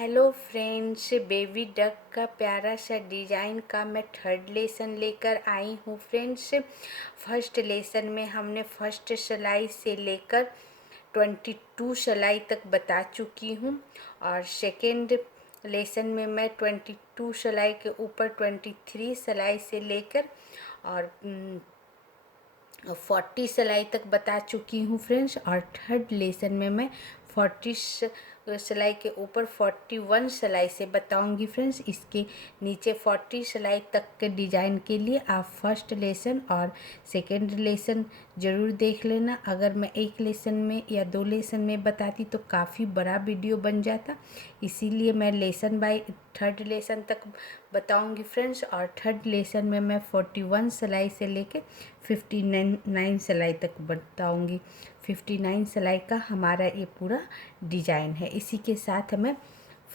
Hello friends, baby duck का प्यारा सा डिज़ाइन का मैं थर्ड लेसन लेकर आई हूँ फ्रेंड्स। फर्स्ट लेसन में हमने फर्स्ट सिलाई से लेकर 22 सिलाई तक बता चुकी हूँ और सेकेंड लेसन में मैं 22 सिलाई के ऊपर 23 सिलाई से लेकर और 40 सिलाई तक बता चुकी हूँ फ्रेंड्स। और थर्ड लेसन में मैं 40 सिलाई के ऊपर 41 सिलाई से बताऊंगी फ्रेंड्स। इसके नीचे 40 सिलाई तक के डिज़ाइन के लिए आप फर्स्ट लेसन और सेकेंड लेसन ज़रूर देख लेना। अगर मैं एक लेसन में या दो लेसन में बताती तो काफ़ी बड़ा वीडियो बन जाता, इसीलिए मैं लेसन बाय थर्ड लेसन तक बताऊंगी फ्रेंड्स। और थर्ड लेसन में मैं 41 सिलाई से लेके 59 सिलाई तक बताऊंगी। 59 सिलाई का हमारा ये पूरा डिज़ाइन है। इसी के साथ मैं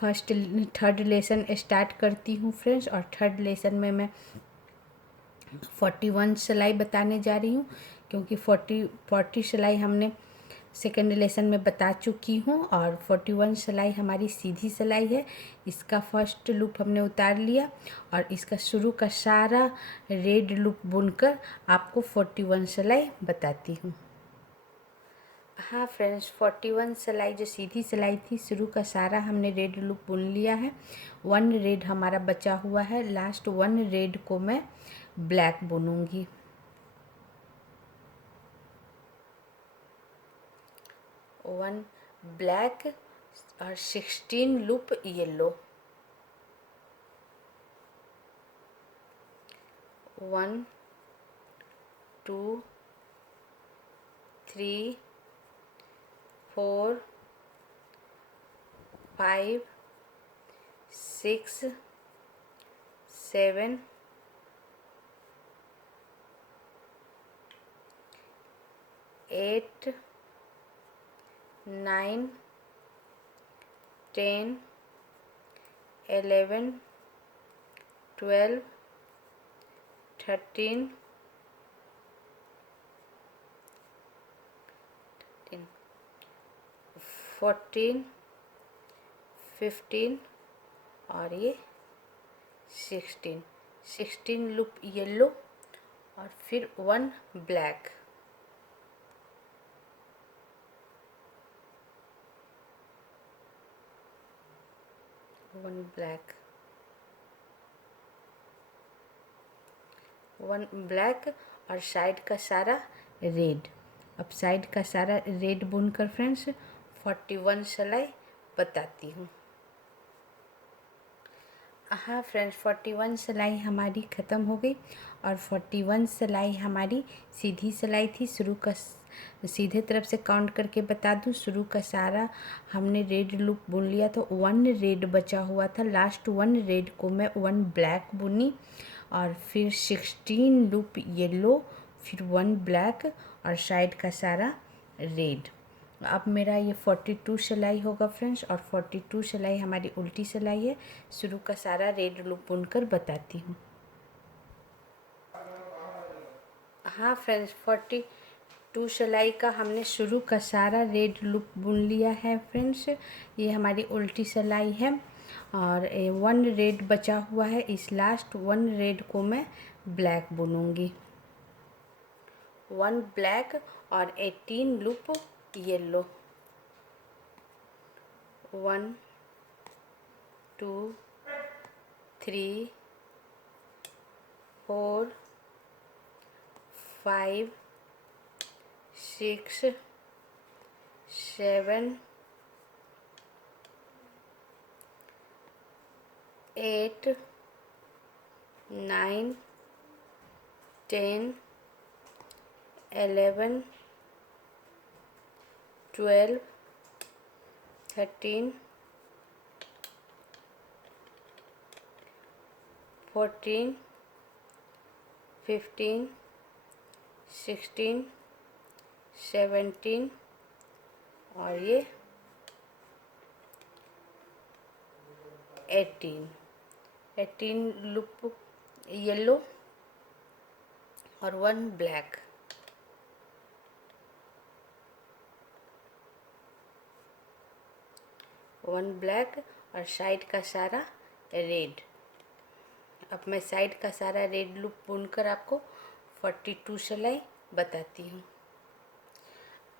थर्ड लेसन स्टार्ट करती हूँ फ्रेंड्स। और थर्ड लेसन में मैं 41 सिलाई बताने जा रही हूँ, क्योंकि 40 सिलाई हमने सेकेंड लेसन में बता चुकी हूँ और 41 सिलाई हमारी सीधी सिलाई है। इसका फर्स्ट लूप हमने उतार लिया और इसका शुरू का सारा रेड लूप बुनकर आपको 41 सिलाई बताती हूँ। हाँ फ्रेंड्स, 41 सिलाई जो सीधी सिलाई थी, शुरू का सारा हमने रेड लूप बुन लिया है। 1 रेड हमारा बचा हुआ है, लास्ट 1 रेड को मैं ब्लैक बुनूंगी। 1 ब्लैक और 16 लूप येलो। 1 2 3 4 5 6 7 8 9 10 11 12 13 14 15 और ये 16 लूप येलो और फिर 1 ब्लैक। 1 ब्लैक, 1 ब्लैक और साइड का सारा रेड। अब साइड का सारा रेड बुनकर फ्रेंड्स 41 सिलाई बताती हूँ। हाँ फ्रेंड्स, 41 सिलाई हमारी ख़त्म हो गई और 41 सिलाई हमारी सीधी सिलाई थी। शुरू का सीधे तरफ से काउंट करके बता दूँ, शुरू का सारा हमने रेड लूप बुन लिया तो 1 रेड बचा हुआ था। लास्ट 1 रेड को मैं 1 ब्लैक बुनी और फिर 16 लूप येलो, फिर 1 ब्लैक और साइड का सारा रेड। अब मेरा ये 42 सिलाई होगा फ्रेंड्स। और 42 सिलाई हमारी उल्टी सिलाई है। शुरू का सारा रेड लूप बुनकर बताती हूँ। हाँ फ्रेंड्स, 42 सिलाई का हमने शुरू का सारा रेड लूप बुन लिया है फ्रेंड्स। ये हमारी उल्टी सिलाई है और 1 रेड बचा हुआ है। इस लास्ट 1 रेड को मैं ब्लैक बुनूंगी। 1 ब्लैक और 18 लूप येलो। 1 2 3 4 5 6 7 8 9 10 11 12 13 14 15 16 17 और ये 18 लूप येलो और 1 ब्लैक। 1 ब्लैक और साइड का सारा रेड। अब मैं साइड का सारा रेड लूप बुनकर आपको 42 सिलाई बताती हूँ।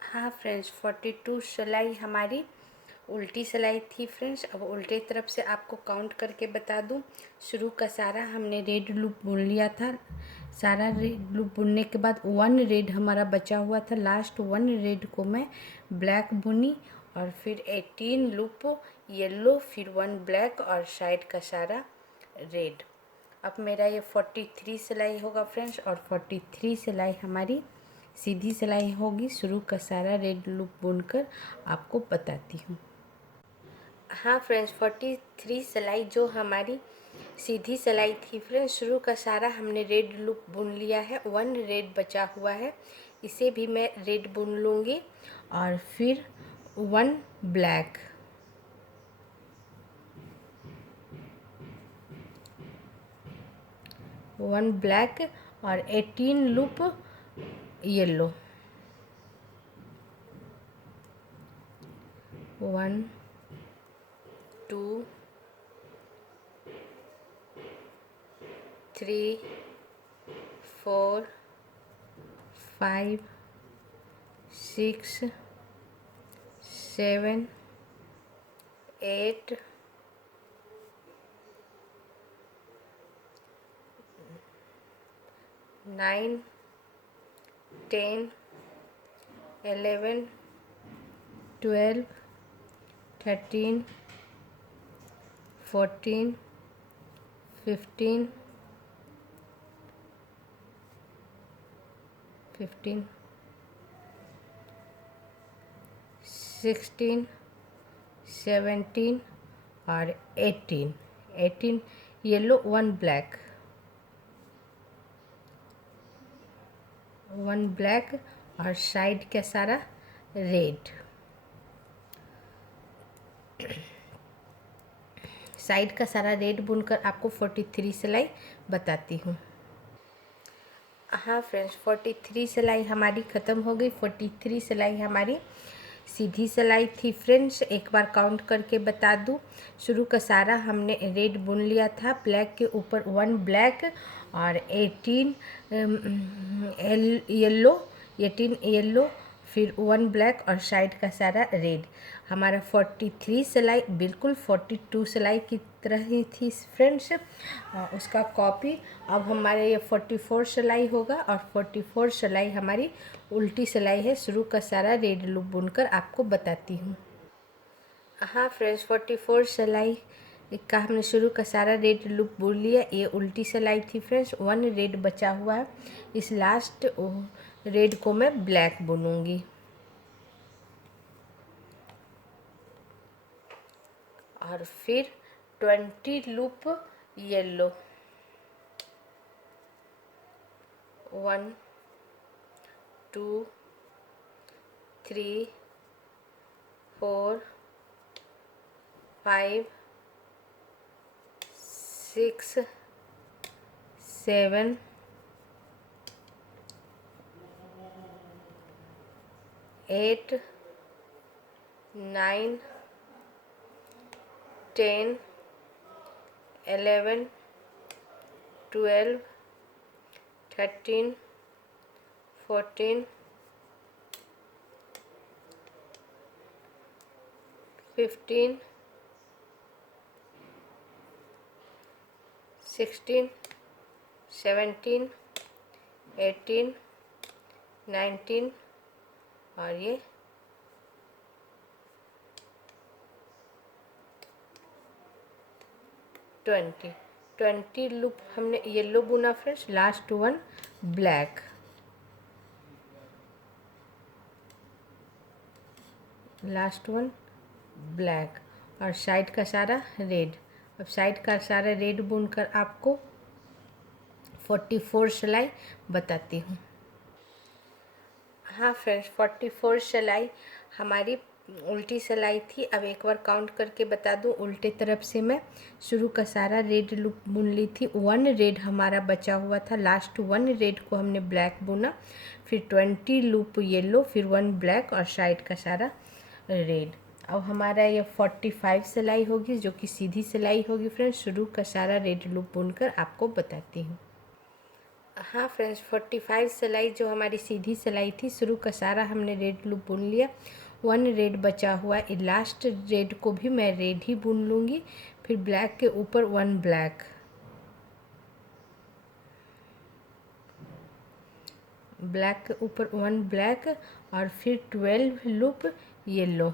हाँ फ्रेंड्स, 42 सिलाई हमारी उल्टी सिलाई थी फ्रेंड्स। अब उल्टे तरफ से आपको काउंट करके बता दूं। शुरू का सारा हमने रेड लूप बुन लिया था। सारा रेड लूप बुनने के बाद 1 रेड हमारा बचा हुआ था। लास्ट 1 रेड को मैं ब्लैक बुनी और फिर 18 लूप येलो, फिर 1 ब्लैक और साइड का सारा रेड। अब मेरा ये 43 सिलाई होगा फ्रेंड्स, और 43 सिलाई हमारी सीधी सिलाई होगी। शुरू का सारा रेड लूप बुनकर आपको बताती हूँ। हाँ फ्रेंड्स, 43 सिलाई जो हमारी सीधी सिलाई थी फ्रेंड्स, शुरू का सारा हमने रेड लूप बुन लिया है। 1 रेड बचा हुआ है, इसे भी मैं रेड बुन लूँगी और फिर 1 ब्लैक, 1 ब्लैक और 18 लूप येलो, 1 2 3 4 5 6 7 8 9 10 11 12 13 14 15 16 17 और 18 येलो, 1 ब्लैक, 1 ब्लैक और साइड का सारा रेड। साइड का सारा रेड बुनकर आपको 43 सिलाई बताती हूँ। हाँ फ्रेंड्स, 43 सिलाई हमारी ख़त्म हो गई। 43 सिलाई हमारी सीधी सिलाई थी फ्रेंड्स। एक बार काउंट करके बता दूँ। शुरू का सारा हमने रेड बुन लिया था, ब्लैक के ऊपर 1 ब्लैक और 18 येलो, फिर 1 ब्लैक और साइड का सारा रेड। हमारा 43 सिलाई बिल्कुल 42 सिलाई की तरह ही थी फ्रेंड्स। उसका कॉपी अब हमारे ये 44 सिलाई होगा, और 44 सिलाई हमारी उल्टी सिलाई है। शुरू का सारा रेड लूप बुनकर आपको बताती हूँ। हाँ फ्रेंड्स, 44 सिलाई का हमने शुरू का सारा रेड लूप बुन लिया। ये उल्टी सिलाई थी फ्रेंड्स। 1 रेड बचा हुआ है, इस लास्ट रेड को मैं ब्लैक बुनूंगी। और फिर 20 लूप येलो, 1 2 3 4 5 6 7 8 9 10 11 12 13 14 15 16 17 18 19 और ये 20 लूप हमने येलो बुना friends. Last 1 black, last 1 black और साइड का सारा रेड। अब साइड का सारा रेड बुनकर आपको 44 सिलाई बताती हूँ। हाँ फ्रेंड्स, 44 सिलाई हमारी उल्टी सिलाई थी। अब एक बार काउंट करके बता दूँ। उल्टे तरफ से मैं शुरू का सारा रेड लूप बुन ली थी। 1 रेड हमारा बचा हुआ था, लास्ट 1 रेड को हमने ब्लैक बुना, फिर 20 लूप येलो, फिर 1 ब्लैक और साइड का सारा रेड। अब हमारा ये 45 सिलाई होगी जो कि सीधी सिलाई होगी फ्रेंड्स। शुरू का सारा रेड लूप बुनकर आपको बताती हूँ। हाँ फ्रेंड्स, 45 सिलाई जो हमारी सीधी सिलाई थी, शुरू का सारा हमने रेड लूप बुन लिया। 1 रेड बचा हुआ है, लास्ट रेड को भी मैं रेड ही बुन लूँगी। फिर ब्लैक के ऊपर 1 ब्लैक, ब्लैक के ऊपर 1 ब्लैक, और फिर 12 लूप येलो।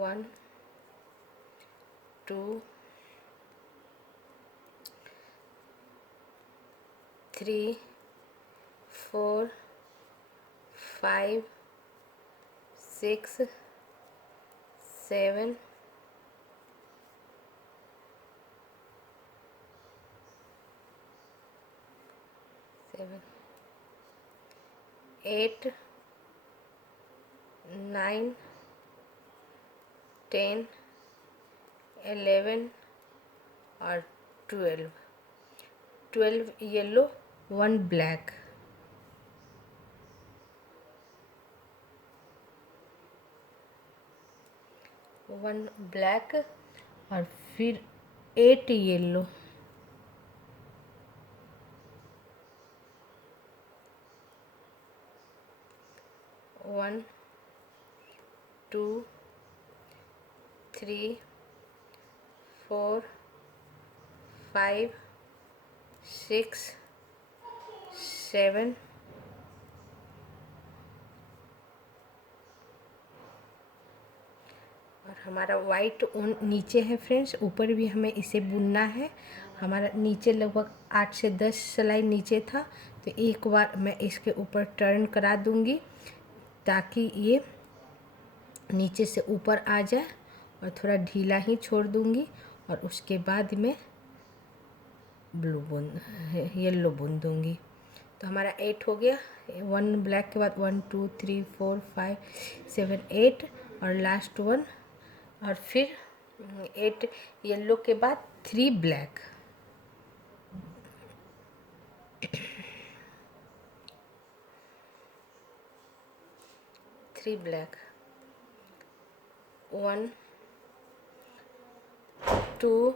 1 2 3 4 5 6 7 8 9 10 11 और 12 येलो, 1 ब्लैक, 1 ब्लैक, और फिर 8 येलो, 1 2 3 4 5 6 7 और हमारा वाइट ऊन नीचे है फ्रेंड्स, ऊपर भी हमें इसे बुनना है। हमारा नीचे लगभग 8 से 10 सिलाई नीचे था, तो एक बार मैं इसके ऊपर टर्न करा दूंगी ताकि ये नीचे से ऊपर आ जाए, और थोड़ा ढीला ही छोड़ दूंगी। और उसके बाद मैं येलो बुन दूंगी। तो हमारा 8 हो गया। 1 ब्लैक के बाद 1 2 3 4 5 7 8 और लास्ट 1, और फिर 8 येलो के बाद 3 ब्लैक, 3 ब्लैक, 1 2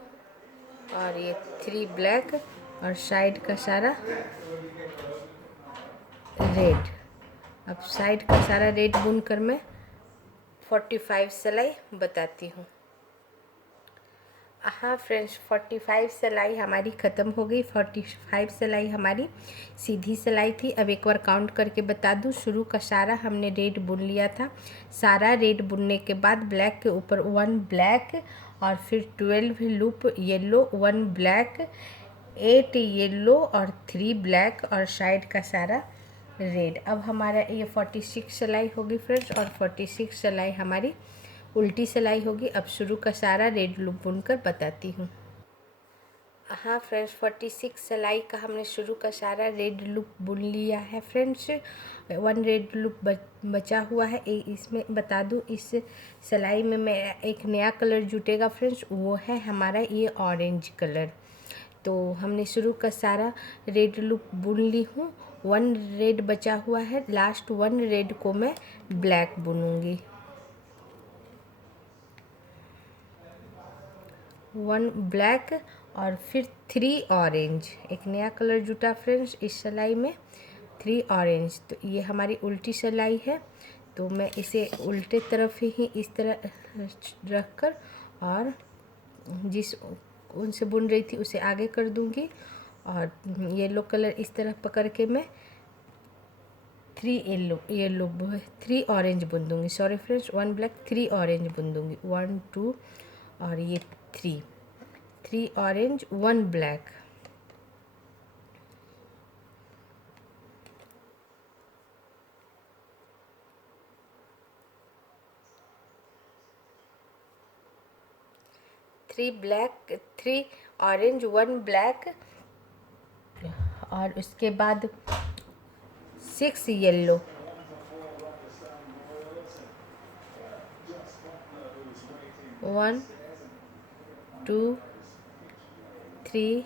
और ये 3 ब्लैक, और साइड का सारा रेड। अब साइड का सारा रेड बुन कर मैं 45 सिलाई बताती हूँ। हाँ फ्रेंड्स, 45 सिलाई हमारी ख़त्म हो गई। 45 सिलाई हमारी सीधी सिलाई थी। अब एक बार काउंट करके बता दूँ। शुरू का सारा हमने रेड बुन लिया था। सारा रेड बुनने के बाद ब्लैक के ऊपर 1 ब्लैक, और फिर 12 लूप येलो, 1 ब्लैक, 8 येलो और 3 ब्लैक, और साइड का सारा रेड। अब हमारा ये 46 सिलाई होगी फ्रेंड्स, और 46 सिलाई हमारी उल्टी सिलाई होगी। अब शुरू का सारा रेड लूप बुनकर बताती हूँ। हाँ फ्रेंड्स, 46 सिलाई का हमने शुरू का सारा रेड लूप बुन लिया है फ्रेंड्स। 1 रेड लूप बचा हुआ है। इसमें बता दूँ, इस सिलाई में मैं एक नया कलर जुटेगा फ्रेंड्स, वो है हमारा ये ऑरेंज कलर। तो हमने शुरू का सारा रेड लूप बुन ली हूँ। 1 रेड बचा हुआ है, लास्ट 1 रेड को मैं ब्लैक बुनूंगी। 1 ब्लैक और फिर 3 ऑरेंज, एक नया कलर जुटा फ्रेंड्स इस सिलाई में, 3 ऑरेंज। तो ये हमारी उल्टी सिलाई है, तो मैं इसे उल्टे तरफ ही इस तरह रख कर और जिस उनसे बुन रही थी उसे आगे कर दूंगी, और येलो कलर इस तरह पकड़ के मैं 3 ऑरेंज बुन दूंगी। सॉरी फ्रेंड्स, 1 ब्लैक 3 ऑरेंज बुन दूंगी। 1 2 और ये 3 orange 1 black. Three orange 1 black, और उसके बाद 6 येलो, 1 2 3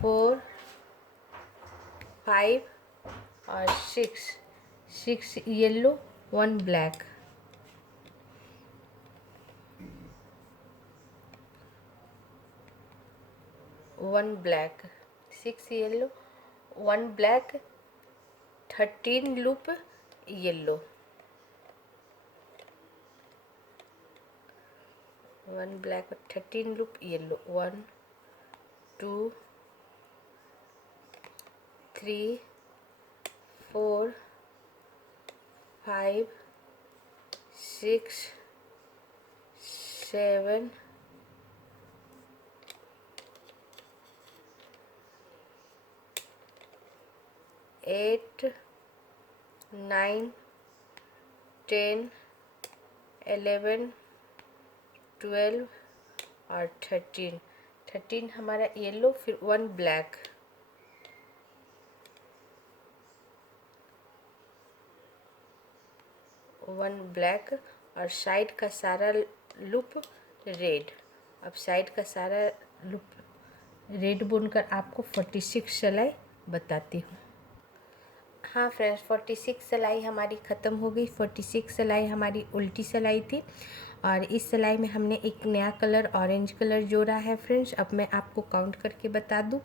4 5 और 6 yellow 1 black, 1 black, 6 yellow 1 black, 13 loop yellow, 1 black और 13 लूप येलो, 1 2 3 4 5 6 7 8 9 10 11 12 और 13 हमारा येलो, फिर 1 ब्लैक, 1 ब्लैक और साइड का सारा लूप रेड। अब साइड का सारा लूप रेड बुनकर आपको 46 सिलाई बताती हूँ। हाँ फ्रेंड्स, 46 सिलाई हमारी ख़त्म हो गई। 46 सिलाई हमारी उल्टी सिलाई थी और इस सिलाई में हमने एक नया कलर ऑरेंज कलर जोड़ा है फ्रेंड्स। अब मैं आपको काउंट करके बता दूँ।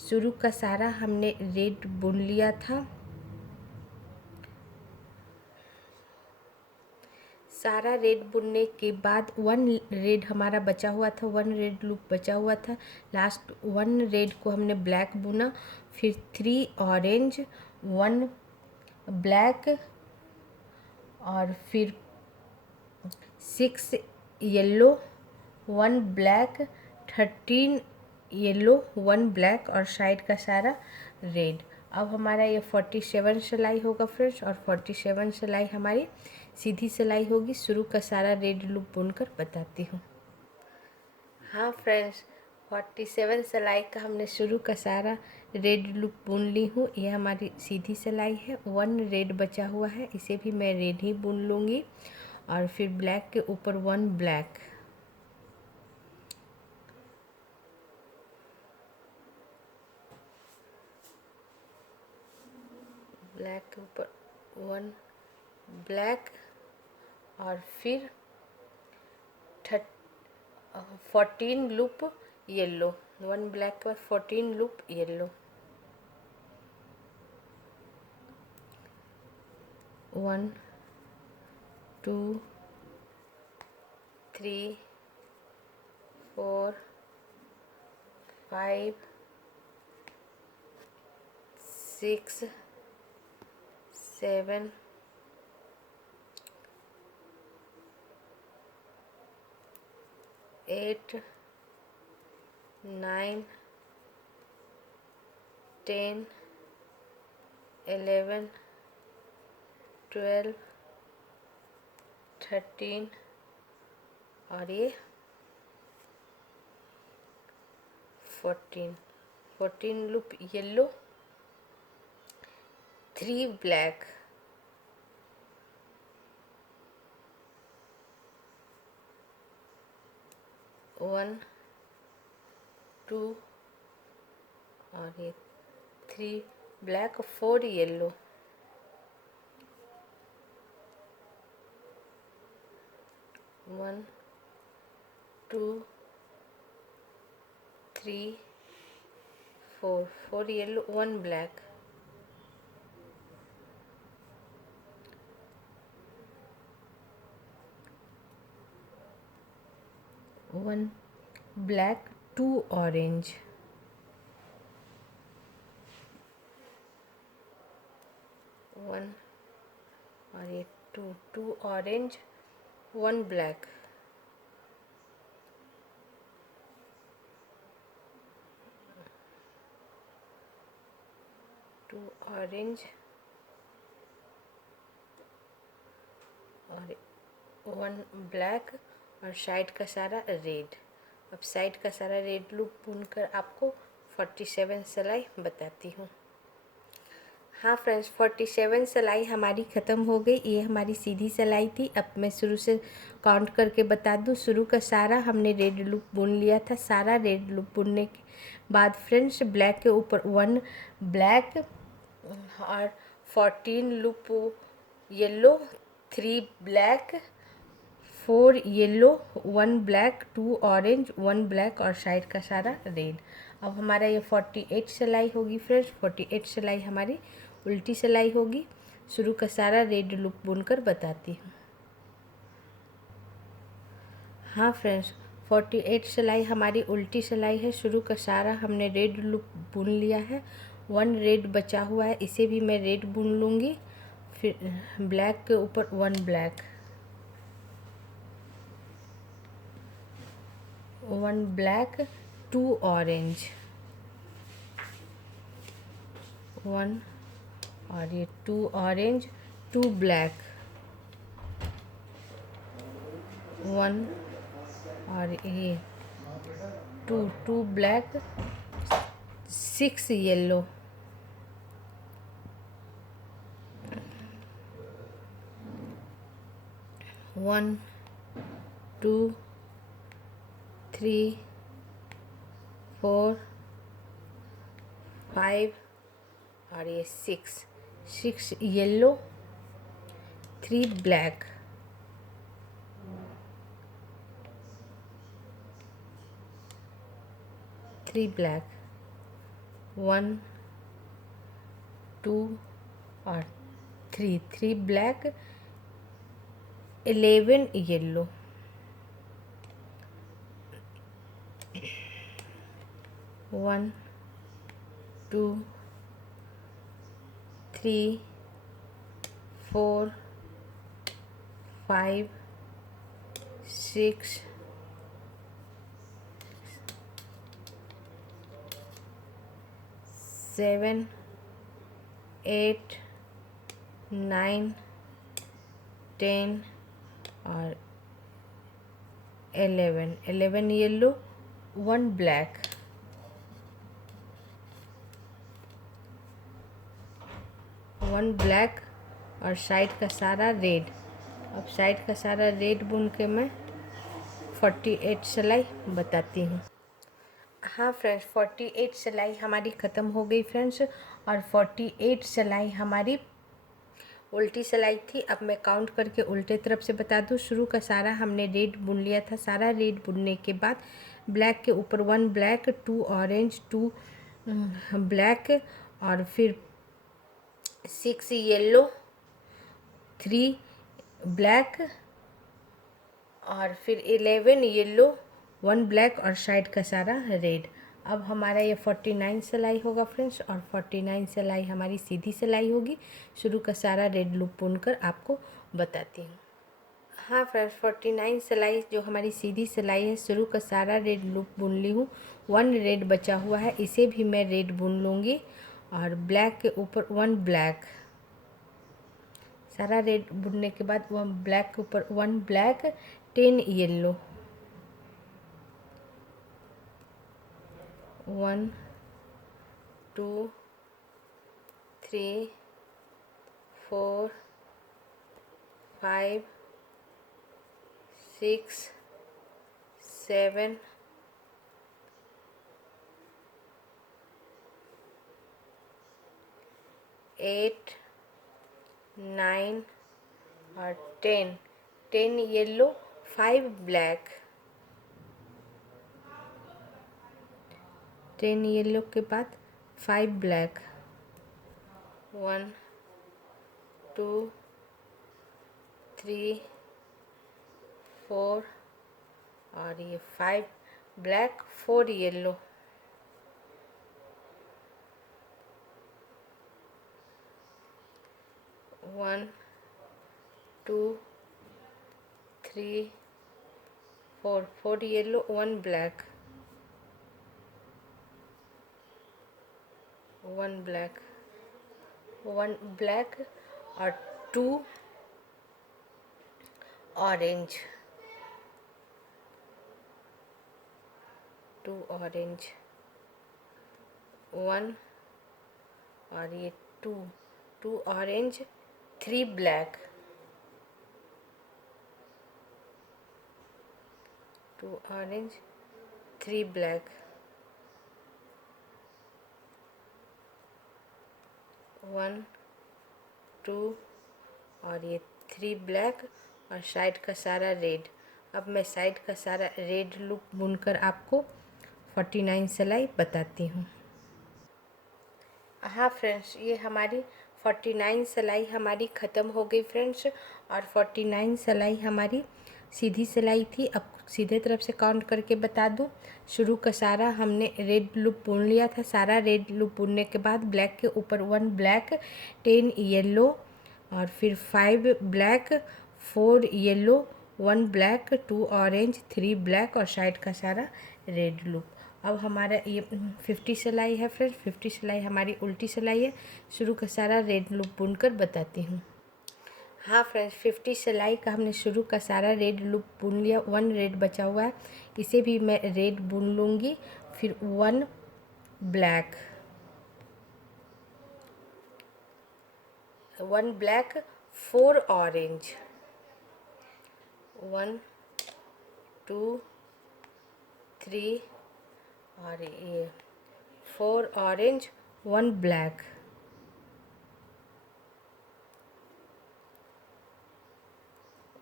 शुरू का सारा हमने रेड बुन लिया था, सारा रेड बुनने के बाद 1 रेड हमारा बचा हुआ था, 1 रेड लूप बचा हुआ था। लास्ट 1 रेड को हमने ब्लैक बुना, फिर 3 ऑरेंज 1 ब्लैक और फिर 6 येलो 1 ब्लैक, 13 येलो 1 ब्लैक और साइड का सारा रेड। अब हमारा ये 47 सिलाई होगा फ्रेंड्स और 47 सिलाई हमारी सीधी सिलाई होगी। शुरू का सारा रेड लूप बुनकर बताती हूँ। हाँ फ्रेंड्स, 47 सिलाई का हमने शुरू का सारा रेड लूप बुन ली हूँ। ये हमारी सीधी सिलाई है। 1 रेड बचा हुआ है, इसे भी मैं रेड ही बुन लूँगी और फिर ब्लैक के ऊपर 1 ब्लैक, ब्लैक के ऊपर 1 ब्लैक और फिर 14 लूप येलो, 1 ब्लैक के बाद 14 लूप येलो, 1 2 3 4 5 6 7 8 9 10 11 12 13 और ये 14 लूप येलो, 3 ब्लैक, 1 2 और ये 3 black, 4 yellow, 1 2 3 4 yellow 1 black, 1 black 2 orange, 1 और ये 2 ऑरेंज 1 ब्लैक, 2 ऑरेंज और 1 ब्लैक और साइड का सारा रेड। अब साइड का सारा रेड लूप बुनकर आपको 47 सिलाई बताती हूँ। हाँ फ्रेंड्स, 47 सिलाई हमारी ख़त्म हो गई। ये हमारी सीधी सिलाई थी। अब मैं शुरू से काउंट करके बता दूँ। शुरू का सारा हमने रेड लूप बुन लिया था। सारा रेड लूप बुनने के बाद फ्रेंड्स ब्लैक के ऊपर 1 ब्लैक और 14 loop yellow, 3 black, 4 yellow, 1 black, 2 orange, 1 black और साइड का सारा रेड। अब हमारा ये 48 सिलाई होगी फ्रेंड्स। 48 सिलाई हमारी उल्टी सिलाई होगी। शुरू का सारा रेड लूप बुनकर बताती हूँ। हाँ फ्रेंड्स, 48 सिलाई हमारी उल्टी सिलाई है। शुरू का सारा हमने रेड लूप बुन लिया है। 1 रेड बचा हुआ है, इसे भी मैं रेड बुन लूँगी। फिर ब्लैक के ऊपर 1 ब्लैक, 1 ब्लैक, 2 ऑरेंज, 1 और ये 2 ऑरेंज, 2 ब्लैक, 1 और ये 2 ब्लैक, 6 येलो, 1 2 3 4 5 और ये 6 येलो, 3 ब्लैक, 3 ब्लैक, 1 2 और 3 ब्लैक, 11 येलो, 1 2 3 4 5 6 7 8 9 10 और 11 येलो, 1 ब्लैक, 1 ब्लैक और साइड का सारा रेड। अब साइड का सारा रेड बुन के मैं 48 सिलाई बताती हूँ। हाँ फ्रेंड्स, 48 सिलाई हमारी ख़त्म हो गई फ्रेंड्स। और 48 सिलाई हमारी उल्टी सिलाई थी। अब मैं काउंट करके उल्टे तरफ से बता दूँ। शुरू का सारा हमने रेड बुन लिया था। सारा रेड बुनने के बाद ब्लैक के ऊपर 1 ब्लैक, 2 ऑरेंज, 2 ब्लैक और फिर 6 येलो, 3 ब्लैक और फिर 11 येलो, 1 ब्लैक और साइड का सारा रेड। अब हमारा ये 49 सिलाई होगा फ्रेंड्स। और 49 सिलाई हमारी सीधी सिलाई होगी। शुरू का सारा रेड लूप बुनकर आपको बताती हूँ। हाँ फ्रेंड्स, 49 सिलाई जो हमारी सीधी सिलाई है, शुरू का सारा रेड लूप बुन ली हूँ। 1 रेड बचा हुआ है, इसे भी मैं रेड बुन लूँगी। और ब्लैक के ऊपर 1 ब्लैक, सारा रेड बुनने के बाद 1 ब्लैक के ऊपर 1 ब्लैक, 10 येलो, 1 2 3 4 5 6 7 8 9 और 10 येलो, 5 ब्लैक, 10 येलो के बाद 5 ब्लैक, 1 2 3 4 और ये 5 black, 4 yellow, 1 2 3 4 yellow, 1 black, 1 black, 1 black और 2 ऑरेंज, 2 ऑरेंज, 1 और ये 2 ऑरेंज, 3 ब्लैक, 2 ऑरेंज, 3 ब्लैक, 1 2 और ये 3 ब्लैक और साइड का सारा रेड। अब मैं साइड का सारा रेड लूप बुनकर आपको 49 सिलाई बताती हूँ। हाँ फ्रेंड्स, ये हमारी 49 सिलाई हमारी ख़त्म हो गई फ्रेंड्स। और 49 सिलाई हमारी सीधी सिलाई थी। अब सीधे तरफ से काउंट करके बता दूँ। शुरू का सारा हमने रेड लूप बुन लिया था। सारा रेड लूप बुनने के बाद ब्लैक के ऊपर 1 ब्लैक, 10 येलो और फिर 5 black, 4 yellow, 1 black, 2 orange, 3 black और साइड का सारा रेड लूप। अब हमारा ये 50 सिलाई है फ्रेंड्स। 50 सिलाई हमारी उल्टी सिलाई है। शुरू का सारा रेड लूप बुनकर बताती हूँ। हाँ फ्रेंड्स, 50 सिलाई का हमने शुरू का सारा रेड लूप बुन लिया। 1 रेड बचा हुआ है, इसे भी मैं रेड बुन लूँगी। फिर 1 ब्लैक, 1 ब्लैक, 4 ऑरेंज, 1 2 3 और ये 4 ऑरेंज, 1 ब्लैक,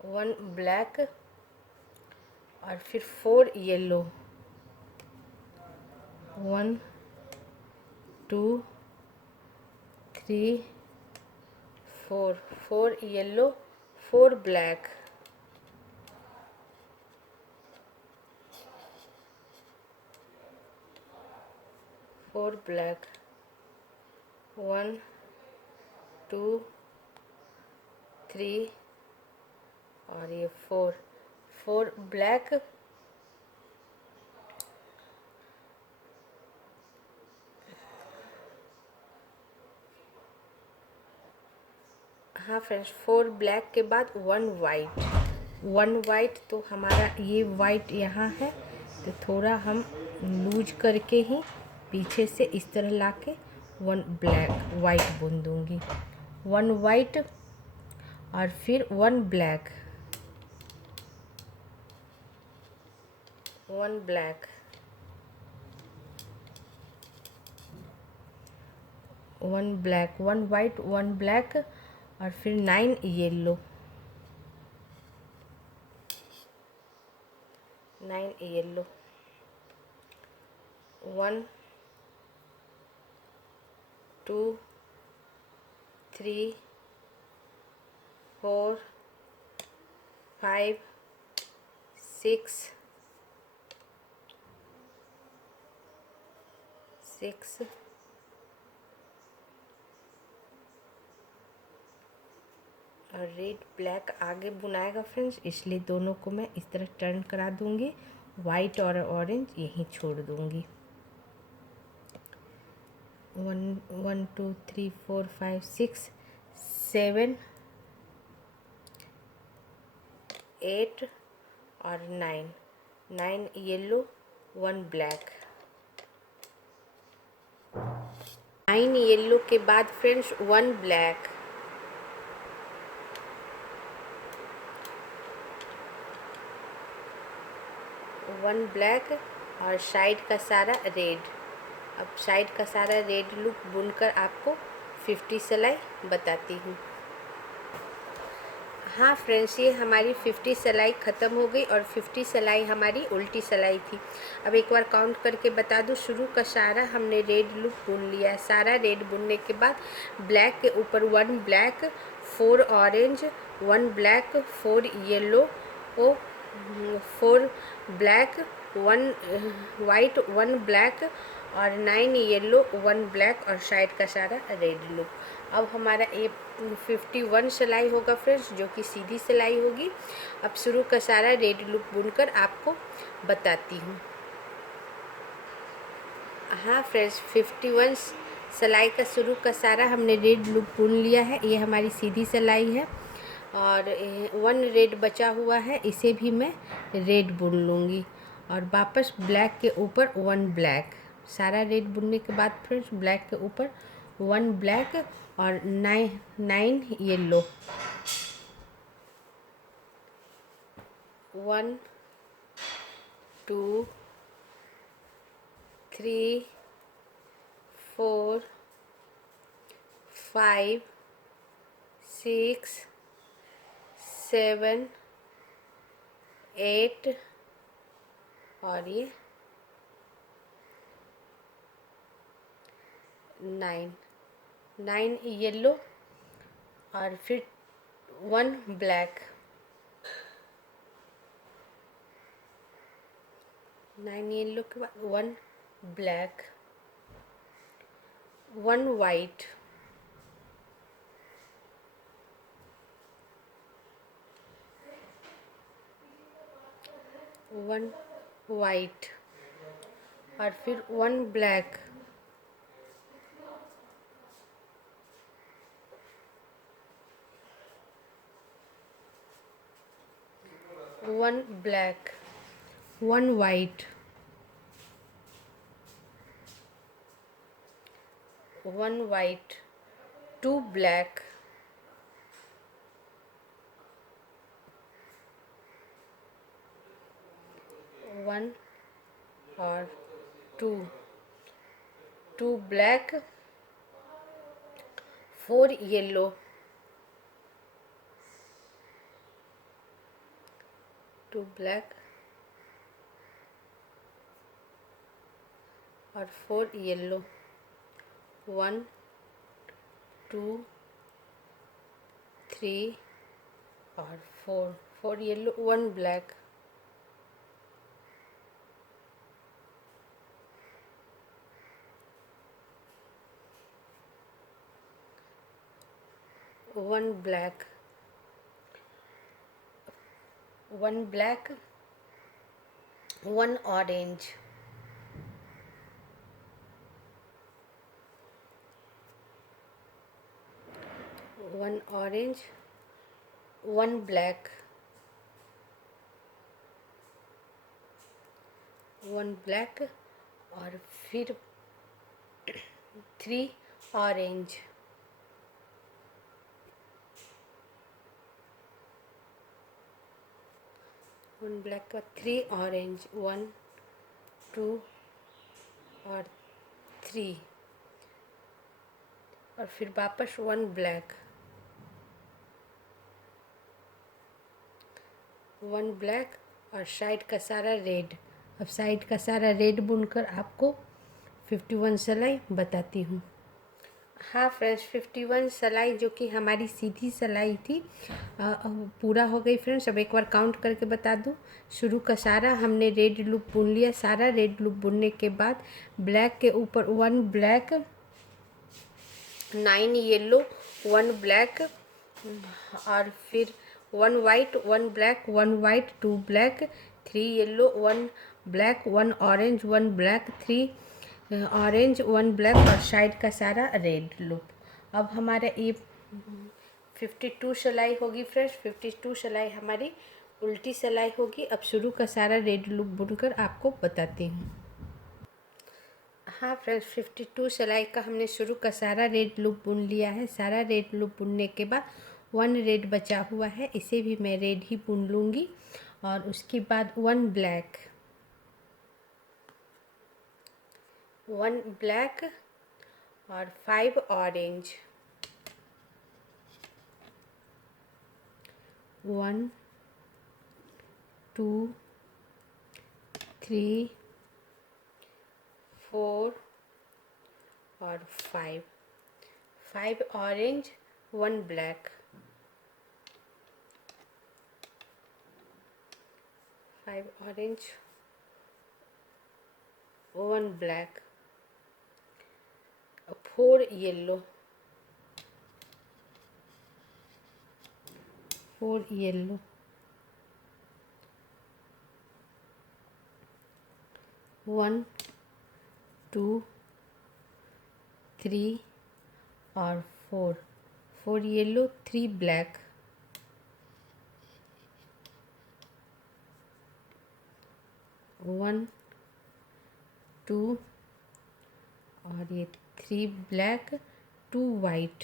1 ब्लैक और फिर 4 येलो, 1 2 3 4, 4 येलो, 4 ब्लैक, 4 ब्लैक, 1 2 3 और ये 4, 4 ब्लैक, हाँ फ्रेंड्स, 4 ब्लैक के बाद 1 वाइट, 1 वाइट। तो हमारा ये वाइट यहाँ है, तो थोड़ा हम लूज करके ही पीछे से इस तरह लाके 1 ब्लैक वाइट बुन दूँगी। 1 वाइट और फिर 1 black, 1 black, 1 black, 1 white, 1 black और फिर 9 येलो, 9 येलो, 1 2 3 4 5 6 6 और रेड ब्लैक आगे बुनाएगा फ्रेंड्स, इसलिए दोनों को मैं इस तरह टर्न करा दूंगी। वाइट और ऑरेंज यहीं छोड़ दूंगी। 1 2 3 4 5 6 7 8 और 9, 9 येलो, 1 ब्लैक, 9 येलो के बाद फ्रेंड्स 1 ब्लैक, 1 ब्लैक और साइड का सारा रेड। अब साइड का सारा रेड लूप बुनकर आपको 50 सिलाई बताती हूँ। हाँ फ्रेंड्स, ये हमारी 50 सिलाई ख़त्म हो गई और 50 सिलाई हमारी उल्टी सिलाई थी। अब एक बार काउंट करके बता दूँ। शुरू का सारा हमने रेड लूप बुन लिया है। सारा रेड बुनने के बाद ब्लैक के ऊपर 1 black, 4 orange, 1 black, 4 yellow, 4 black, 1 white, 1 black और 9 येलो, 1 ब्लैक और साइड का सारा रेड लूप। अब हमारा ये 51 सिलाई होगा फ्रेंड्स, जो कि सीधी सिलाई होगी। अब शुरू का सारा रेड लूप बुनकर आपको बताती हूँ। हाँ फ्रेंड्स, 51 सिलाई का शुरू का सारा हमने रेड लूप बुन लिया है। ये हमारी सीधी सिलाई है और 1 रेड बचा हुआ है, इसे भी मैं रेड बुन लूँगी और वापस ब्लैक के ऊपर 1 ब्लैक। सारा रेड बुनने के बाद फ्रेंड्स ब्लैक के ऊपर 1 ब्लैक और 9 येलो, 1 2 3 4 5 6 7 8 और ये 9 येलो और फिर 1 ब्लैक, 9 येलो के बाद 1 ब्लैक, 1 वाइट, 1 वाइट और फिर 1 black, 1 black, 1 white, 1 white, 2 black, 1 और 2 ब्लैक, 4 येलो, 2 ब्लैक और 4 येलो, 1 2 3 और 4 yellow, 1 black, 1 black, 1 black, 1 orange, 1 orange, 1 black, 1 black और फिर 3 ऑरेंज, 1 ब्लैक का 3 ऑरेंज, 1 2 और 3 और फिर वापस 1 ब्लैक, 1 ब्लैक और साइड का सारा रेड। अब साइड का सारा रेड बुनकर आपको 51 सिलाई बताती हूँ। हाँ फ्रेंड्स, 51 सिलाई जो कि हमारी सीधी सिलाई थी पूरा हो गई फ्रेंड्स। अब एक बार काउंट करके बता दूँ। शुरू का सारा हमने रेड लूप बुन लिया। सारा रेड लूप बुनने के बाद ब्लैक के ऊपर 1 ब्लैक, 9 येलो, 1 ब्लैक और फिर 1 white, 1 black, 1 white, 2 black, 3 yellow, 1 black, 1 orange, 1 black, 3 orange, 1 black और साइड का सारा रेड लूप। अब हमारा ये 52 सिलाई होगी फ्रेंड्स। 52 सिलाई हमारी उल्टी सिलाई होगी। अब शुरू का सारा रेड लूप बुनकर आपको बताती हूँ। हाँ फ्रेंड्स, 52 सिलाई का हमने शुरू का सारा रेड लूप बुन लिया है। सारा रेड लूप बुनने के बाद 1 रेड बचा हुआ है, इसे भी मैं रेड ही बुन लूँगी। और उसके बाद 1 ब्लैक, 1 ब्लैक और 5 ऑरेंज, 1 2 3 4 और 5 orange, 1 black, 5 orange, 1 black, 4 yellow, 4 yellow, 1 2 3 और 4 येलो, 3 ब्लैक, 1 2 और ये 3 ब्लैक, 2 वाइट,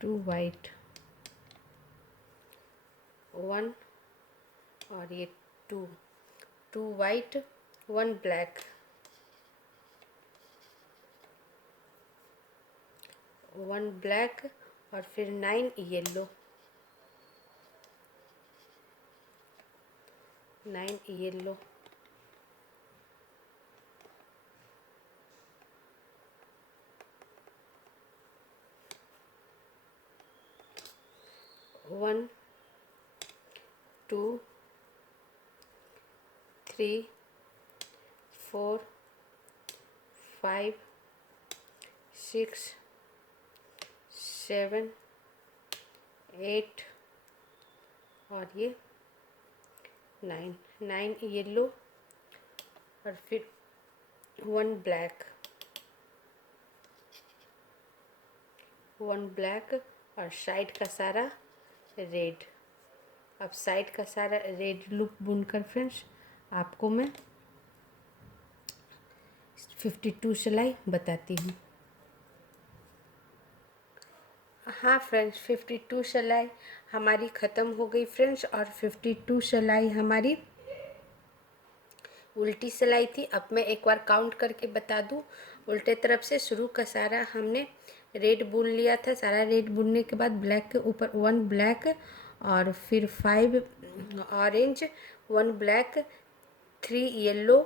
2 वाइट, 1 और ये 2 वाइट, 1 ब्लैक, 1 ब्लैक और फिर 9 येलो, 9 येलो, 1 2 3 4 5 6 7 8 और ये 9, 9 येलो और फिर 1 ब्लैक, 1 ब्लैक और साइड का सारा रेड। अब साइड का सारा रेड लूप बुनकर फ्रेंड्स आपको मैं 52 सिलाई बताती हूँ। हाँ फ्रेंड्स, 52 सिलाई हमारी ख़त्म हो गई फ्रेंड्स, और 52 सिलाई हमारी उल्टी सिलाई थी। अब मैं एक बार काउंट करके बता दूँ। उल्टे तरफ से शुरू का सारा हमने रेड बुन लिया था। सारा रेड बुनने के बाद ब्लैक के ऊपर 1 ब्लैक और फिर 5 orange, 1 black, 3 yellow,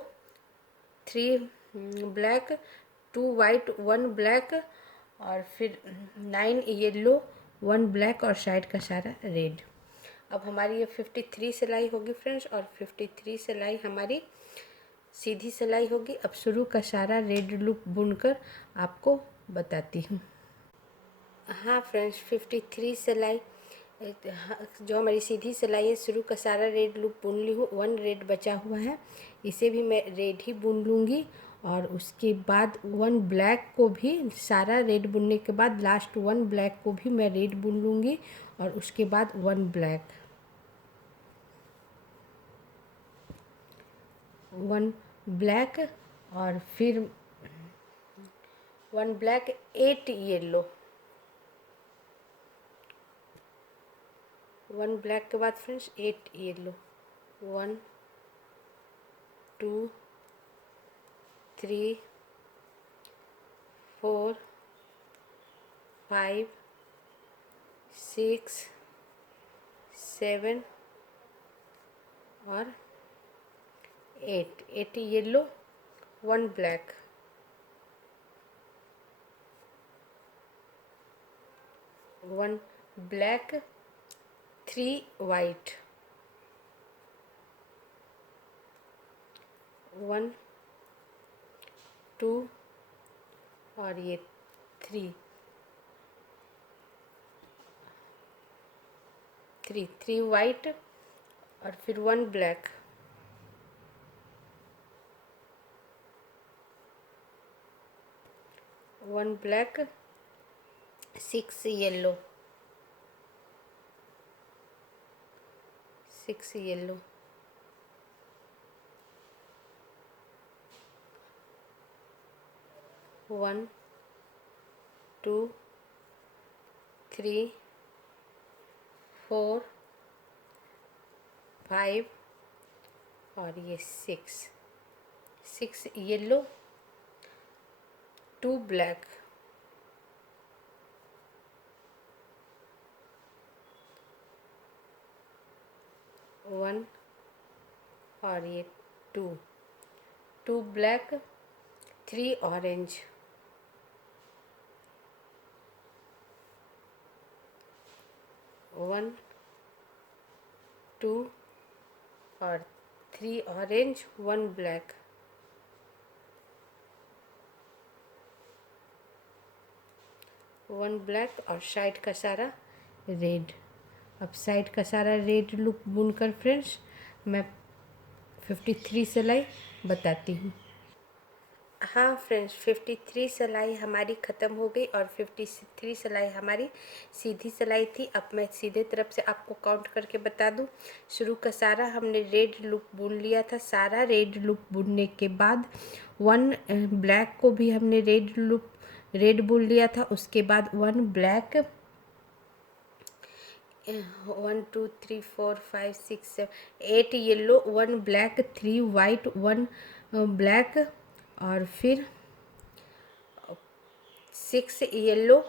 3 black, 2 white, 1 black और फिर 9 येलो, 1 ब्लैक और साइड का सारा रेड। अब हमारी ये 53 सिलाई होगी फ्रेंड्स, और 53 सिलाई हमारी सीधी सिलाई होगी। अब शुरू का सारा रेड लूप बुनकर आपको बताती हूँ। हाँ फ्रेंड्स, 53 सिलाई जो हमारी सीधी सिलाई है, शुरू का सारा रेड लूप बुन ली हूँ। 1 रेड बचा हुआ है, इसे भी मैं रेड ही बुन लूँगी। और उसके बाद 1 ब्लैक को भी सारा रेड बुनने के बाद लास्ट 1 ब्लैक को भी मैं रेड बुन लूँगी। और उसके बाद 1 ब्लैक, 1 ब्लैक और फिर 1 ब्लैक, 8 येलो, 1 ब्लैक के बाद फ्रेंड्स 8 येलो, 1 2 3 4 5 6 7 और 8 येलो, 1 ब्लैक, 1 ब्लैक, 3 वाइट, 1 2 और ये 3 वाइट और फिर 1 ब्लैक, 1 ब्लैक, 6 येलो, 6 येलो, 1 2 3 4 5 और ये 6 येलो, 2 ब्लैक, 1 और ये 2 ब्लैक, 3 ऑरेंज, 1 2 और 3 ऑरेंज, 1 ब्लैक, 1 ब्लैक और साइड का सारा रेड। अब साइड का सारा रेड लूप बुनकर फ्रेंड्स मैं 53 सिलाई बताती हूँ। हाँ फ्रेंड्स, 53 सिलाई हमारी ख़त्म हो गई और 53 सिलाई हमारी सीधी सिलाई थी। अब मैं सीधे तरफ से आपको काउंट करके बता दूं। शुरू का सारा हमने रेड लूप बुन लिया था। सारा रेड लूप बुनने के बाद 1 ब्लैक को भी हमने रेड बुन लिया था। उसके बाद 1 black, 1 2 3 4 5 6 7 8 yellow, 1 black, 3 white, 1 black और फिर 6 येलो,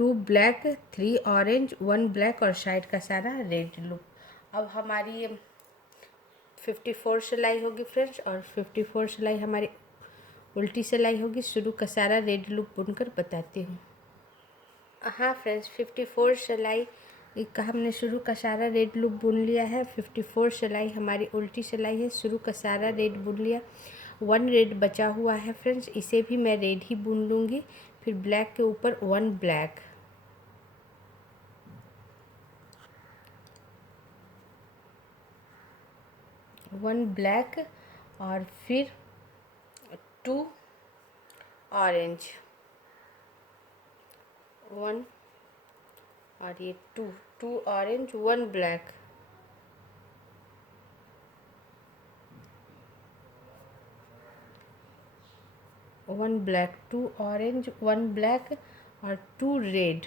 2 ब्लैक, 3 ऑरेंज, 1 ब्लैक और साइड का सारा रेड लूप। अब हमारी 54 सिलाई होगी फ्रेंड्स, और 54 सिलाई हमारी उल्टी सिलाई होगी। शुरू का सारा रेड लूप बुनकर बताती हूँ। हाँ फ्रेंड्स, 54 सिलाई का हमने शुरू का सारा रेड लूप बुन लिया है। 54 सिलाई हमारी उल्टी सिलाई है। शुरू का सारा रेड बुन लिया। 1 रेड बचा हुआ है फ्रेंड्स, इसे भी मैं रेड ही बुन लूँगी। फिर ब्लैक के ऊपर 1 ब्लैक, और फिर 2 ऑरेंज, 1 और ये 2 orange, 1 black, 1 black, 2 orange, 1 black और 2 रेड,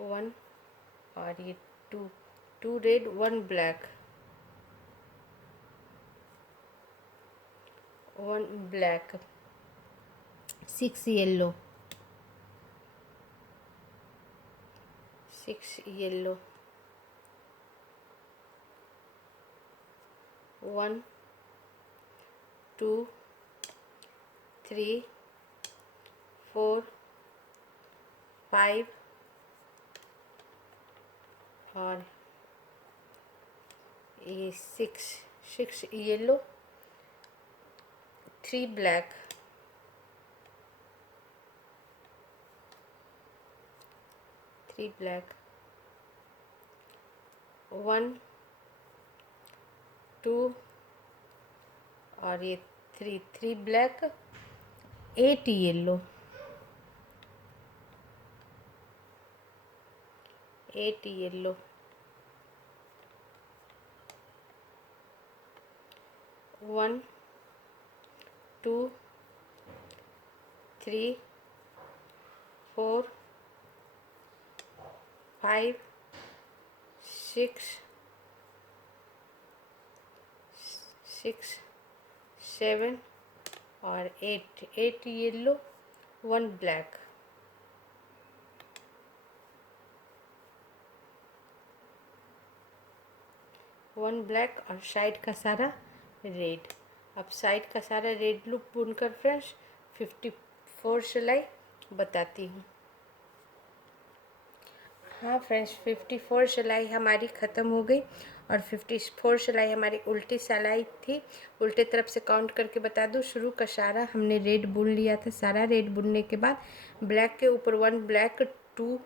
1 और ये 2 red, 1 black, 1 black, 6 yellow, 6 yellow, 1 2 3 4 5 और ये 6 येलो, 3 ब्लैक, 3 ब्लैक, 1 2 और ये 3 ब्लैक, 8 येलो, 8 येलो, 1 2 3 4 5 6 7 और 8 येलो, 1 ब्लैक, 1 ब्लैक और साइड का सारा रेड। अब साइड का सारा रेड लूप बुनकर फ्रेंड्स 54 सिलाई बताती हूँ। हाँ फ्रेंड्स, 54 सिलाई हमारी ख़त्म हो गई, और 54 सिलाई हमारी उल्टी सिलाई थी। उल्टे तरफ से काउंट करके बता दूँ। शुरू का सारा हमने रेड बुन लिया था। सारा रेड बुनने के बाद ब्लैक के ऊपर 1 black, 2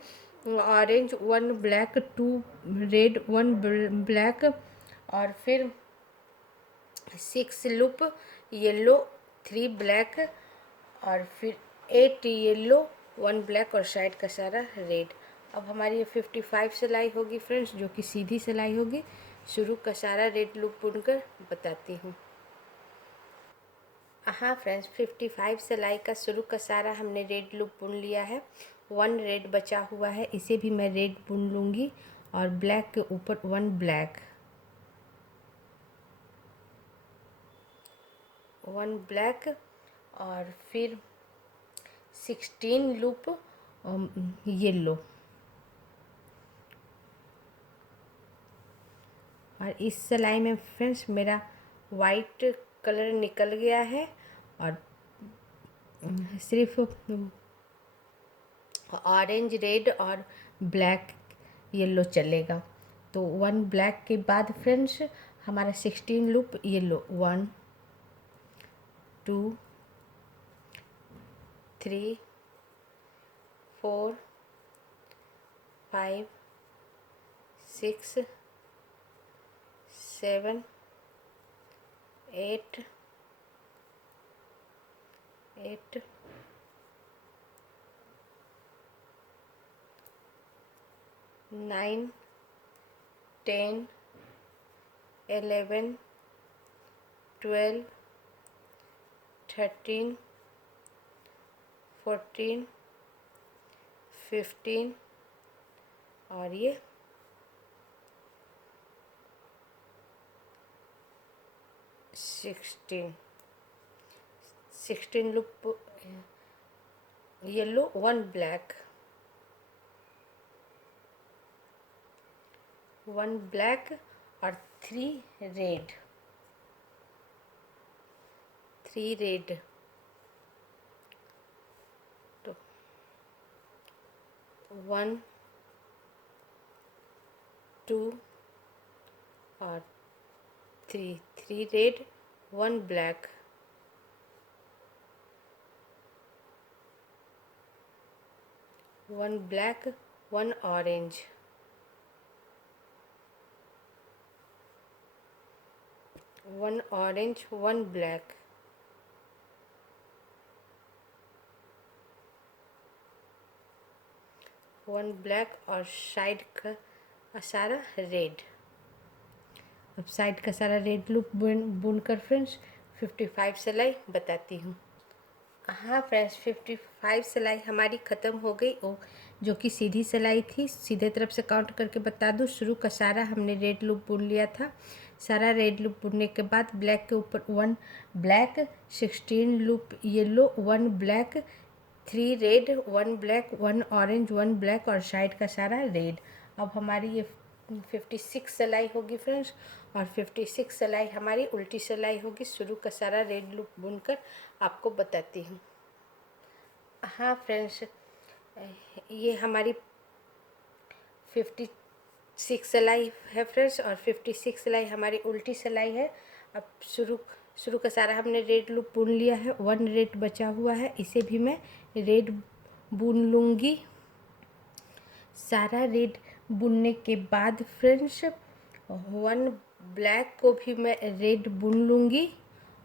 orange, 1 black, 2 red, 1 black और फिर 6 लूप येलो, 3 ब्लैक और फिर 8 येलो, 1 ब्लैक और साइड का सारा रेड। अब हमारी ये 55 सिलाई होगी फ्रेंड्स, जो कि सीधी सिलाई होगी। शुरू का सारा रेड लूप बुनकर बताती हूँ। हाँ फ्रेंड्स, 55 सिलाई का शुरू का सारा हमने रेड लूप बुन लिया है। 1 रेड बचा हुआ है, इसे भी मैं रेड बुन लूँगी, और ब्लैक के ऊपर 1 ब्लैक, 1 ब्लैक और फिर 16 लूप येलो। और इस सिलाई में फ्रेंड्स मेरा वाइट कलर निकल गया है, और सिर्फ ऑरेंज, रेड और ब्लैक येलो चलेगा। तो 1 ब्लैक के बाद फ्रेंड्स हमारा 16 लूप येलो, 1 2 3 4 5 6 7 8 9 10 11 12 13 14 15 और ये 16 लूप येलो, 1 ब्लैक, 1 ब्लैक और 3 रेड, 3 रेड। तो 1 2 और 3, 3 red, 1 black, 1 black, 1 orange, 1 orange, 1 black, 1 black और साइड का सारा रेड। अब साइड का सारा रेड लूप बुनकर फ्रेंड्स 55 सिलाई बताती हूँ। हाँ फ्रेंड्स, 55 सिलाई हमारी ख़त्म हो गई। ओ जो कि सीधी सिलाई थी, सीधे तरफ से काउंट करके बता दूँ। शुरू का सारा हमने रेड लूप बुन लिया था। सारा रेड लूप बुनने के बाद ब्लैक के ऊपर 1 black, 16 loop yellow, 1 black, 3 red, 1 black, 1 orange, 1 black और साइड का सारा रेड। अब हमारी ये 56 सिलाई होगी फ्रेंड्स, और 56 सिलाई हमारी उल्टी सिलाई होगी। शुरू का सारा रेड लूप बुनकर आपको बताती हूँ। हाँ फ्रेंड्स, ये हमारी 56 सिलाई है फ्रेंड्स, और 56 सिलाई हमारी उल्टी सिलाई है। अब शुरू शुरू का सारा हमने रेड लूप बुन लिया है। 1 रेड बचा हुआ है, इसे भी मैं रेड बुन लूँगी। सारा रेड बुनने के बाद फ्रेंड्स 1 ब्लैक को भी मैं रेड बुन लूँगी,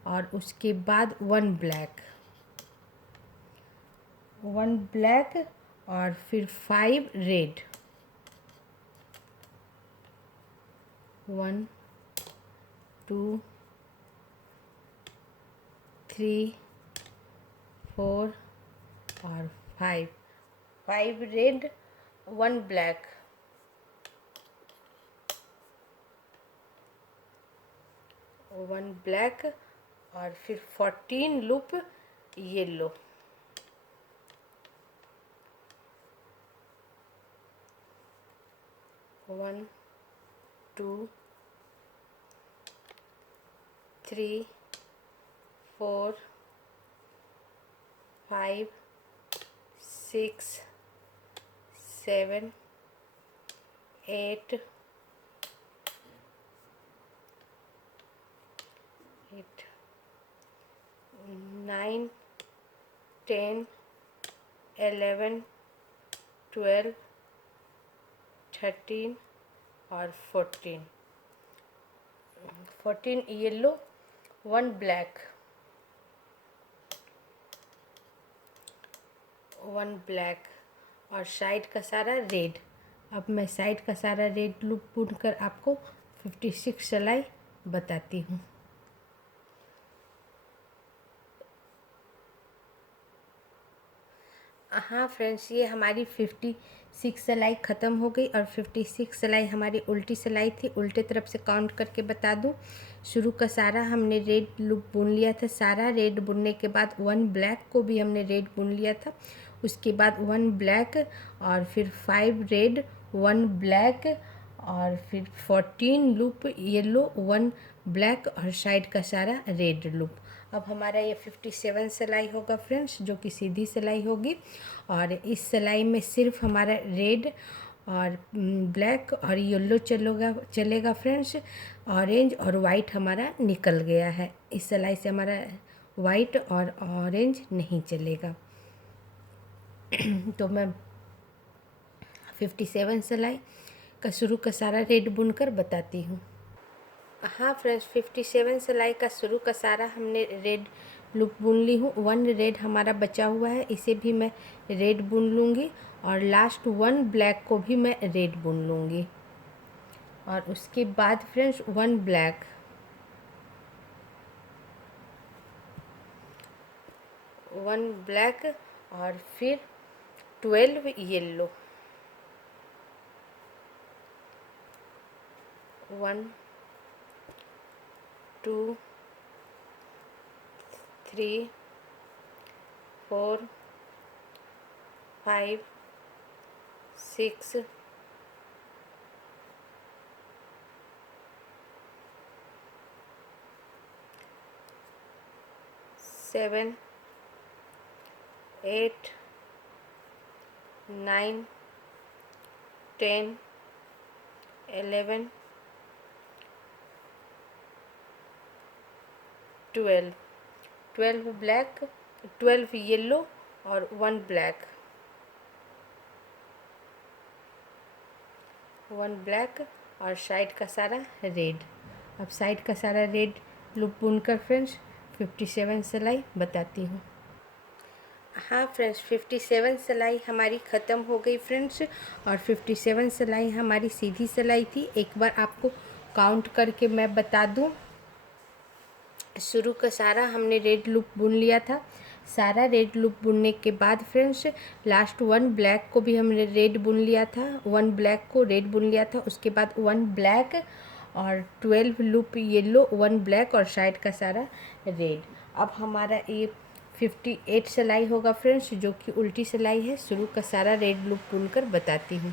और उसके बाद 1 ब्लैक, 1 ब्लैक और फिर 5 रेड, 1 2 3 4 और 5, 5 रेड, 1 ब्लैक, 1 ब्लैक और फिर 14 लूप येलो, 1 2 3 4 5 6 7 8 9 10 11 12 13 और 14 येलो, 1 ब्लैक, 1 ब्लैक और साइड का सारा रेड। अब मैं साइड का सारा रेड लूप बुनकर आपको 56 सिलाई बताती हूँ। हाँ फ्रेंड्स, ये हमारी 56 सिलाई ख़त्म हो गई, और 56 सिलाई हमारी उल्टी सिलाई थी। उल्टे तरफ से काउंट करके बता दूँ। शुरू का सारा हमने रेड लूप बुन लिया था। सारा रेड बुनने के बाद 1 ब्लैक को भी हमने रेड बुन लिया था। उसके बाद 1 ब्लैक और फिर 5 रेड, 1 ब्लैक और फिर 14 लूप येलो, 1 ब्लैक और साइड का सारा रेड लूप। अब हमारा ये 57 सिलाई होगा फ्रेंड्स, जो कि सीधी सिलाई होगी। और इस सिलाई में सिर्फ हमारा रेड और ब्लैक और येलो चलेगा फ्रेंड्स। ऑरेंज और वाइट हमारा निकल गया है। इस सिलाई से हमारा वाइट और ऑरेंज नहीं चलेगा। तो मैं 57 सिलाई का शुरू का सारा रेड बुनकर बताती हूँ। हाँ फ्रेंड्स, 57 सिलाई का शुरू का सारा हमने रेड लूप बुन ली हूँ। 1 रेड हमारा बचा हुआ है, इसे भी मैं रेड बुन लूँगी, और लास्ट 1 ब्लैक को भी मैं रेड बुन लूँगी। और उसके बाद फ्रेंड्स 1 ब्लैक, 1 ब्लैक और फिर 12 येलो, 1 2 3 4 5 6 7 8 9 10 11 12 12 ब्लैक, 12 येलो और 1 ब्लैक, 1 ब्लैक और साइड का सारा रेड। अब साइड का सारा रेड लूप बुनकर फ्रेंड्स 57 सिलाई बताती हूँ। हाँ फ्रेंड्स, 57 सिलाई हमारी ख़त्म हो गई फ्रेंड्स, और 57 सिलाई हमारी सीधी सिलाई थी। एक बार आपको काउंट करके मैं बता दूँ। शुरू का सारा हमने रेड लूप बुन लिया था। सारा रेड लूप बुनने के बाद फ्रेंड्स लास्ट 1 ब्लैक को भी हमने रेड बुन लिया था, 1 ब्लैक को रेड बुन लिया था। उसके बाद 1 ब्लैक और 12 लूप येलो, 1 ब्लैक और साइड का सारा रेड। अब हमारा ये 58 सिलाई होगा फ्रेंड्स, जो कि उल्टी सिलाई है। शुरू का सारा रेड लूप बुनकर बताती हूँ।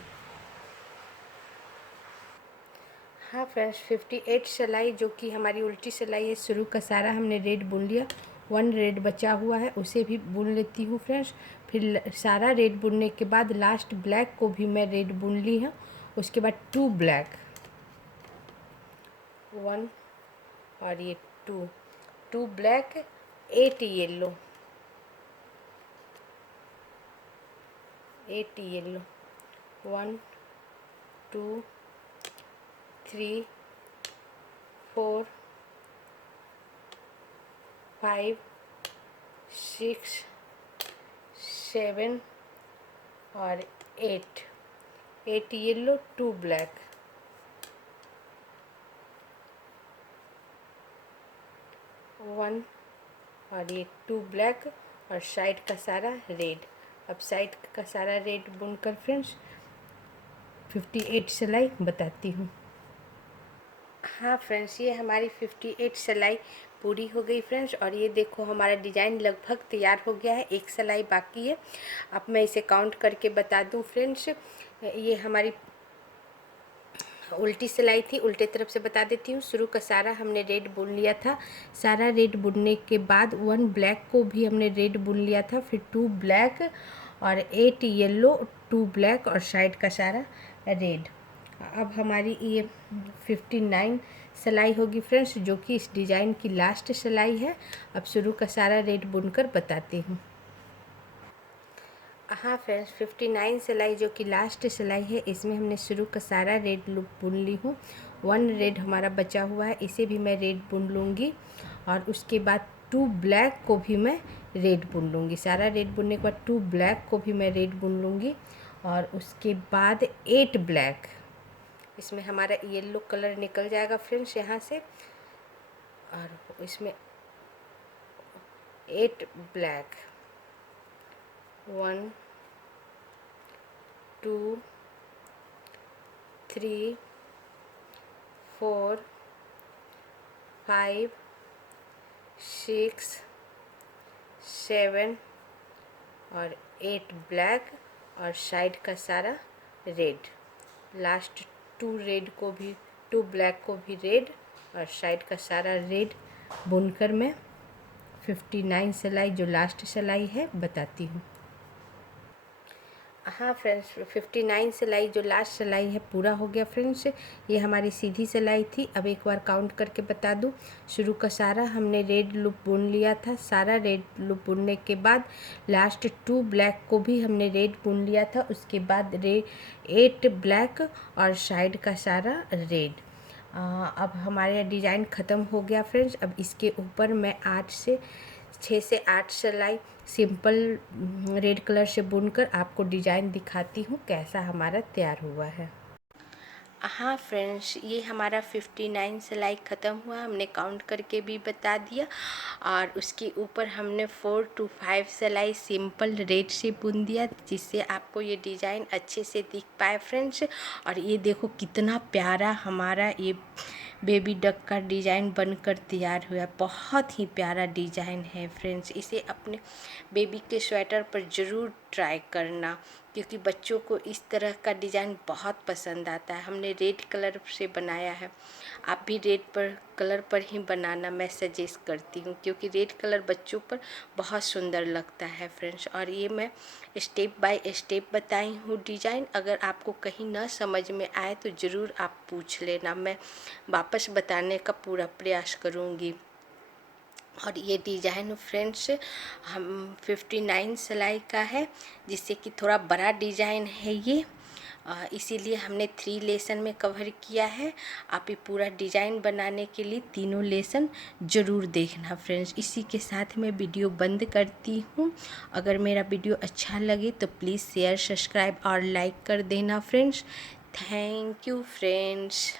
हाँ फ्रेंड्स, 58 सिलाई जो कि हमारी उल्टी सिलाई है। शुरू का सारा हमने रेड बुन लिया, 1 रेड बचा हुआ है, उसे भी बुन लेती हूँ फ्रेंड्स। फिर सारा रेड बुनने के बाद लास्ट ब्लैक को भी मैं रेड बुन ली है। उसके बाद 2 ब्लैक, 1 और ये 2 ब्लैक, 8 येलो, 8 येलो, 1 2 3 4 5 6 7 और 8 येलो, 2 ब्लैक, 1 और ये 2 ब्लैक और साइड का सारा रेड। अब साइड का सारा रेड बुनकर फ्रेंड्स 58 सिलाई बताती हूँ। हाँ फ्रेंड्स, ये हमारी 58 सिलाई पूरी हो गई फ्रेंड्स, और ये देखो हमारा डिज़ाइन लगभग तैयार हो गया है। एक सिलाई बाकी है। अब मैं इसे काउंट करके बता दूँ फ्रेंड्स। ये हमारी उल्टी सिलाई थी, उल्टे तरफ से बता देती हूँ। शुरू का सारा हमने रेड बुन लिया था। सारा रेड बुनने के बाद 1 ब्लैक को भी हमने रेड बुन लिया था। फिर 2 ब्लैक और 8 येलो, 2 ब्लैक और साइड का सारा रेड। अब हमारी ये 59 सिलाई होगी फ्रेंड्स, जो कि इस डिज़ाइन की लास्ट सिलाई है। अब शुरू का सारा रेड बुनकर बताती हूँ। हाँ फ्रेंड्स, 59 सिलाई जो कि लास्ट सिलाई है, इसमें हमने शुरू का सारा रेड लूप बुन ली हूँ। 1 रेड हमारा बचा हुआ है, इसे भी मैं रेड बुन लूँगी। और उसके बाद 2 ब्लैक को भी मैं रेड बुन लूँगी। सारा रेड बुनने के बाद 2 ब्लैक को भी मैं रेड बुन लूँगी। और उसके बाद 8 ब्लैक, इसमें हमारा येलो कलर निकल जाएगा फ्रेंड्स यहाँ से। और इसमें 8 ब्लैक, 1 2 3 4 5 6 7 और 8 ब्लैक और साइड का सारा रेड। लास्ट 2 रेड को भी, 2 ब्लैक को भी रेड और साइड का सारा रेड बुनकर मैं 59 सिलाई जो लास्ट सिलाई है बताती हूँ। हाँ फ्रेंड्स, 59 सिलाई जो लास्ट सिलाई है पूरा हो गया फ्रेंड्स। ये हमारी सीधी सिलाई थी। अब एक बार काउंट करके बता दूँ। शुरू का सारा हमने रेड लूप बुन लिया था। सारा रेड लूप बुनने के बाद लास्ट 2 ब्लैक को भी हमने रेड बुन लिया था। उसके बाद 8 ब्लैक और साइड का सारा रेड। अब हमारा डिज़ाइन ख़त्म हो गया फ्रेंड्स। अब इसके ऊपर मैं 6 से 8 सिलाई सिंपल रेड कलर से बुनकर आपको डिज़ाइन दिखाती हूँ कैसा हमारा तैयार हुआ है। हाँ फ्रेंड्स, ये हमारा 59 सिलाई ख़त्म हुआ। हमने काउंट करके भी बता दिया। और उसके ऊपर हमने 4 to 5 सिलाई सिंपल रेड से बुन दिया, जिससे आपको ये डिज़ाइन अच्छे से दिख पाए फ्रेंड्स। और ये देखो कितना प्यारा हमारा ये बेबी डक का डिज़ाइन बनकर तैयार हुआ। बहुत ही प्यारा डिज़ाइन है फ्रेंड्स। इसे अपने बेबी के स्वेटर पर ज़रूर ट्राई करना, क्योंकि बच्चों को इस तरह का डिज़ाइन बहुत पसंद आता है। हमने रेड कलर से बनाया है, आप भी रेड पर कलर पर ही बनाना मैं सजेस्ट करती हूँ, क्योंकि रेड कलर बच्चों पर बहुत सुंदर लगता है फ्रेंड्स। और ये मैं स्टेप बाय स्टेप बताई हूँ डिज़ाइन। अगर आपको कहीं ना समझ में आए तो ज़रूर आप पूछ लेना, मैं वापस बताने का पूरा प्रयास करूँगी। और ये डिज़ाइन फ्रेंड्स हम 59 सिलाई का है, जिससे कि थोड़ा बड़ा डिज़ाइन है ये, इसीलिए हमने 3 लेसन में कवर किया है। आप ये पूरा डिज़ाइन बनाने के लिए तीनों लेसन ज़रूर देखना फ्रेंड्स। इसी के साथ मैं वीडियो बंद करती हूँ। अगर मेरा वीडियो अच्छा लगे तो प्लीज़ शेयर, सब्सक्राइब और लाइक कर देना फ्रेंड्स। Thank you friends.